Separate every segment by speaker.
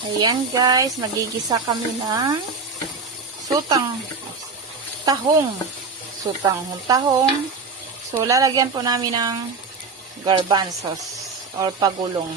Speaker 1: Ayan guys, magigisa kami ng sutang tahong. Sutang tahong. So, lalagyan po namin ng garbanzos or pagulong.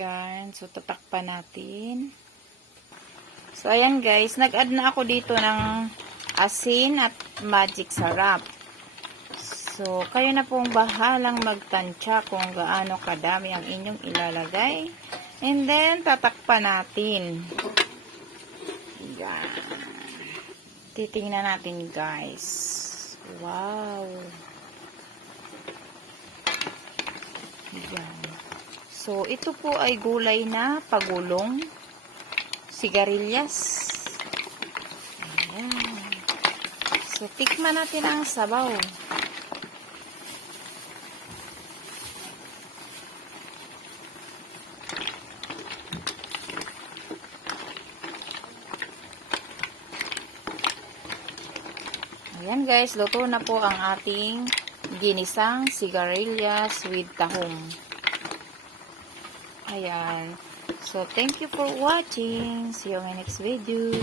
Speaker 1: Yan. So, tatakpan natin. So, ayan guys. Nag-add na ako dito ng asin at magic sarap. So, kayo na pong bahalang magtansya kung gaano kadami ang inyong ilalagay. And then, tatakpan natin. Yan. Titingnan natin guys. Wow. Yan. So, ito po ay gulay na pagulong. Sigarilyas. Ayan. So, tikman natin ang sabaw. Ayan guys, luto na po ang ating ginisang sigarilyas with tahong. Ayan. So, thank you for watching. See you on my next video.